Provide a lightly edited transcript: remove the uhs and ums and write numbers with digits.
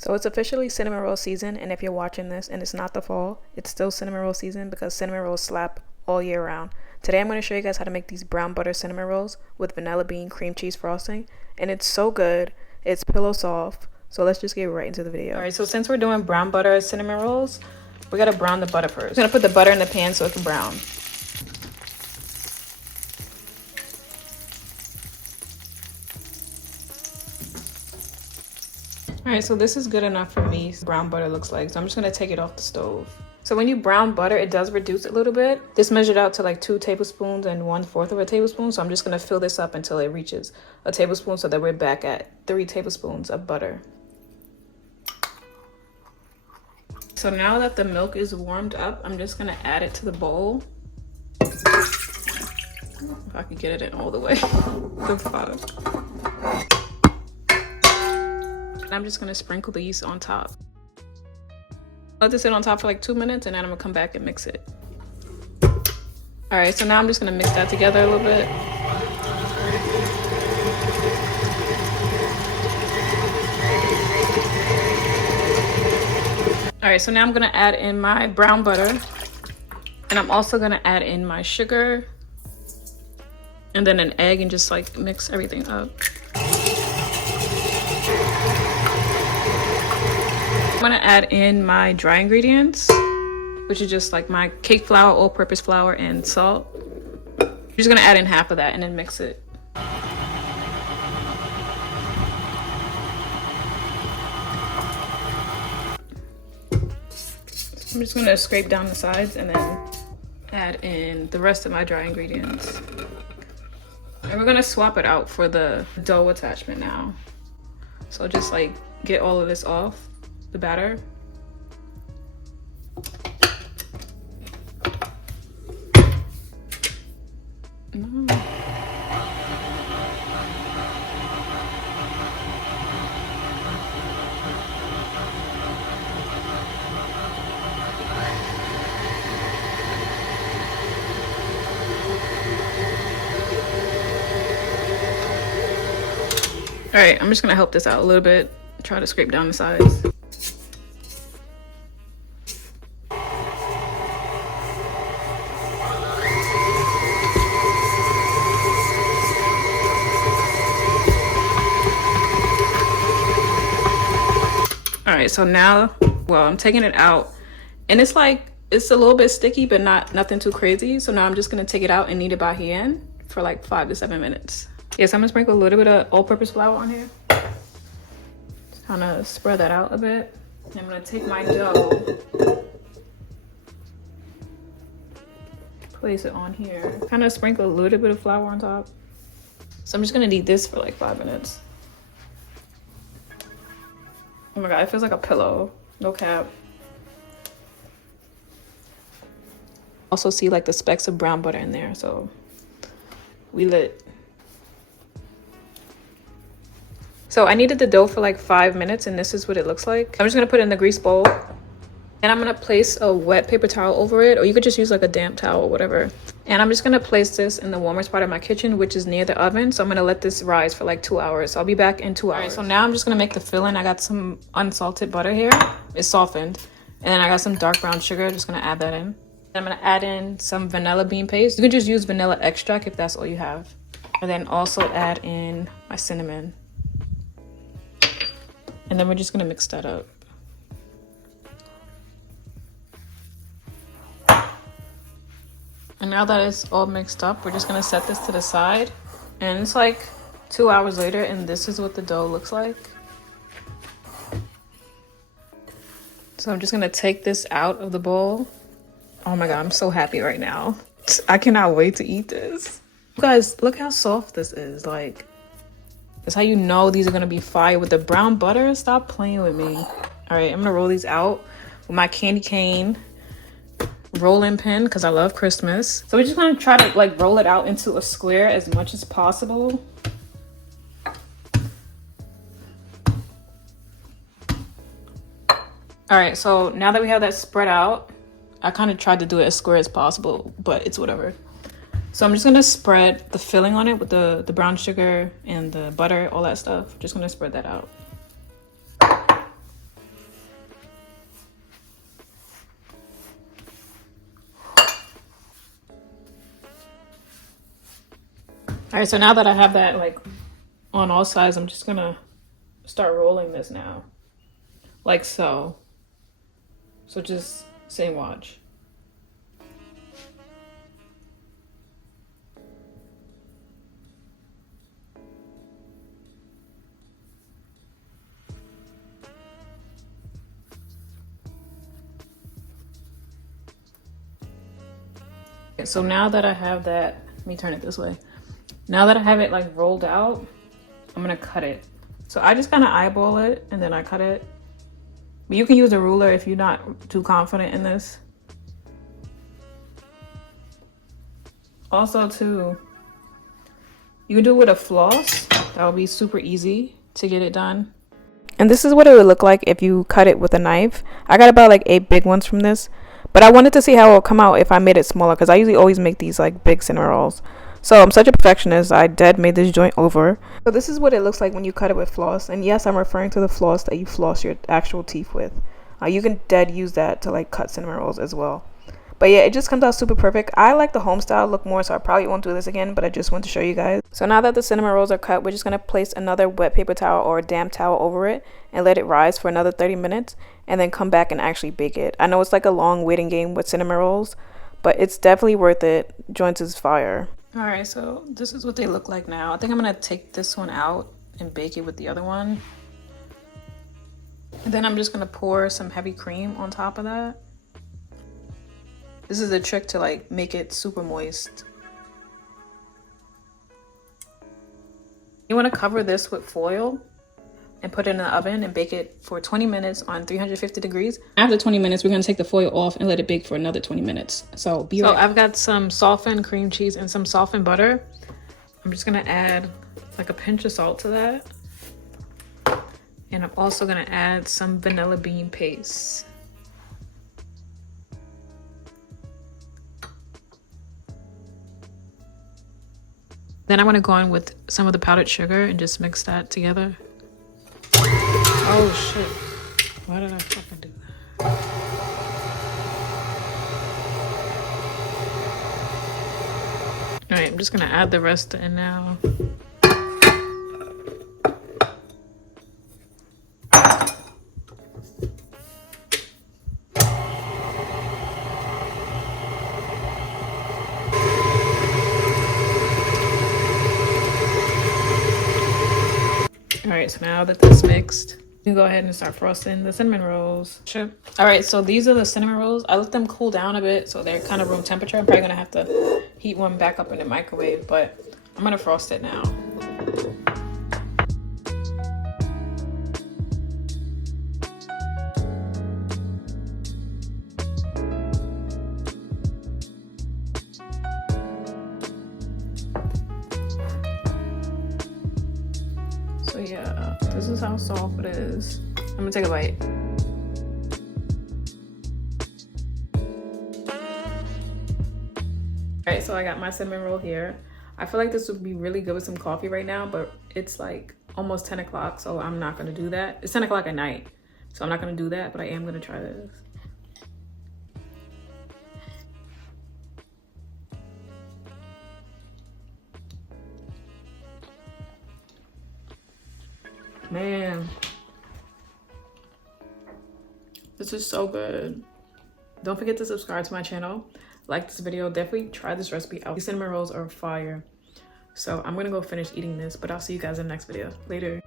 So it's officially cinnamon roll season, and if you're watching this and it's not the fall, it's still cinnamon roll season because cinnamon rolls slap all year round. Today I'm going to show you guys how to make these brown butter cinnamon rolls with vanilla bean cream cheese frosting, and it's so good. It's pillow soft. So let's just get right into the video. Alright, so since we're doing brown butter cinnamon rolls, we gotta brown the butter first. I'm gonna put the butter in the pan so it can brown. Alright, so this is good enough for me. Brown butter looks like. So I'm just gonna take it off the stove. So when you brown butter, it does reduce a little bit. This measured out to like 2 tablespoons and 1/4 of a tablespoon. So I'm just gonna fill this up until it reaches a tablespoon so that we're back at 3 tablespoons of butter. So now that the milk is warmed up, I'm just gonna add it to the bowl. If I could get it in all the way. The fuck. And I'm just gonna sprinkle the yeast on top. Let this sit on top for like 2 minutes and then I'm gonna come back and mix it. All right, so now I'm just gonna mix that together a little bit. All right, so now I'm gonna add in my brown butter, and I'm also gonna add in my sugar and then an egg and just like mix everything up. I'm gonna add in my dry ingredients, which is just like my cake flour, all-purpose flour, and salt. I'm just gonna add in half of that and then mix it. I'm just gonna scrape down the sides and then add in the rest of my dry ingredients. And we're gonna swap it out for the dough attachment now. So just like get all of this off the batter. No. All right, I'm just gonna help this out a little bit. Try to scrape down the sides. All right, so now, well, I'm taking it out and it's like, it's a little bit sticky, but nothing too crazy. So now I'm just gonna take it out and knead it by hand for like 5 to 7 minutes. Yes, I'm gonna sprinkle a little bit of all-purpose flour on here. Just kind of spread that out a bit. And I'm gonna take my dough, place it on here. Kind of sprinkle a little bit of flour on top. So I'm just gonna knead this for like 5 minutes. Oh my God, it feels like a pillow, no cap. Also see like the specks of brown butter in there, so we lit. So I kneaded the dough for like 5 minutes and this is what it looks like. I'm just gonna put it in the grease bowl and I'm gonna place a wet paper towel over it, or you could just use like a damp towel or whatever. And I'm just gonna place this in the warmest part of my kitchen, which is near the oven. So I'm gonna let this rise for like 2 hours. So I'll be back in 2 hours. All right, so now I'm just gonna make the filling. I got some unsalted butter here. It's softened. And then I got some dark brown sugar. Just gonna add that in. I'm gonna add in some vanilla bean paste. You can just use vanilla extract if that's all you have. And then also add in my cinnamon. And then we're just gonna mix that up. And now that it's all mixed up, we're just gonna set this to the side. And it's like 2 hours later and this is what the dough looks like. So I'm just gonna take this out of the bowl. Oh my God, I'm so happy right now. I cannot wait to eat this. You guys, look how soft this is. Like, that's how you know these are gonna be fire with the brown butter. Stop playing with me. All right, I'm gonna roll these out with my candy cane rolling pin because I love Christmas. So we're just gonna try to like roll it out into a square as much as possible. All right, so now that we have that spread out, I kind of tried to do it as square as possible, but it's whatever. So I'm just gonna spread the filling on it with the brown sugar and the butter, all that stuff. Just gonna spread that out. All right, so now that I have that like on all sides, I'm just gonna start rolling this now. Like so. So just sit and watch. Okay, so now that I have that, let me turn it this way. Now that I have it like rolled out, I'm gonna cut it. So I just kind of eyeball it and then I cut it. But you can use a ruler if you're not too confident in this. Also too, you can do it with a floss. That'll be super easy to get it done. And this is what it would look like if you cut it with a knife. I got about like 8 big ones from this. But I wanted to see how it would come out if I made it smaller, because I usually always make these like big cinnamon rolls. So I'm such a perfectionist, I dead made this joint over. So this is what it looks like when you cut it with floss. And yes, I'm referring to the floss that you floss your actual teeth with. You can dead use that to like cut cinnamon rolls as well. But yeah, it just comes out super perfect. I like the home style look more, so I probably won't do this again, but I just want to show you guys. So now that the cinnamon rolls are cut, we're just going to place another wet paper towel or a damp towel over it and let it rise for another 30 minutes and then come back and actually bake it. I know it's like a long waiting game with cinnamon rolls, but it's definitely worth it. Joints is fire. All right, so this is what they look like now. I think I'm going to take this one out and bake it with the other one. And then I'm just going to pour some heavy cream on top of that. This is the trick to like make it super moist. You want to cover this with foil and put it in the oven and bake it for 20 minutes on 350 degrees. After 20 minutes, we're going to take the foil off and let it bake for another 20 minutes. So be right. So I've got some softened cream cheese and some softened butter. I'm just going to add like a pinch of salt to that. And I'm also going to add some vanilla bean paste. Then I want to go in with some of the powdered sugar and just mix that together. Oh shit. Why did I fucking do that? Alright, I'm just going to add the rest in now. Alright, so now that that's mixed, you can go ahead and start frosting the cinnamon rolls. Sure. Alright, so these are the cinnamon rolls. I let them cool down a bit, so they're kind of room temperature. I'm probably going to have to heat one back up in the microwave, but I'm going to frost it now. So yeah, this is how soft it is. I'm gonna take a bite. Alright, so I got my cinnamon roll here. I feel like this would be really good with some coffee right now, but it's like almost 10 o'clock, so I'm not gonna do that. It's 10 o'clock at night, so I'm not gonna do that, but I am gonna try this. Man, this is so good. Don't forget to subscribe to my channel. Like this video, definitely try this recipe out. These cinnamon rolls are fire. So I'm gonna go finish eating this, but I'll see you guys in the next video. Later.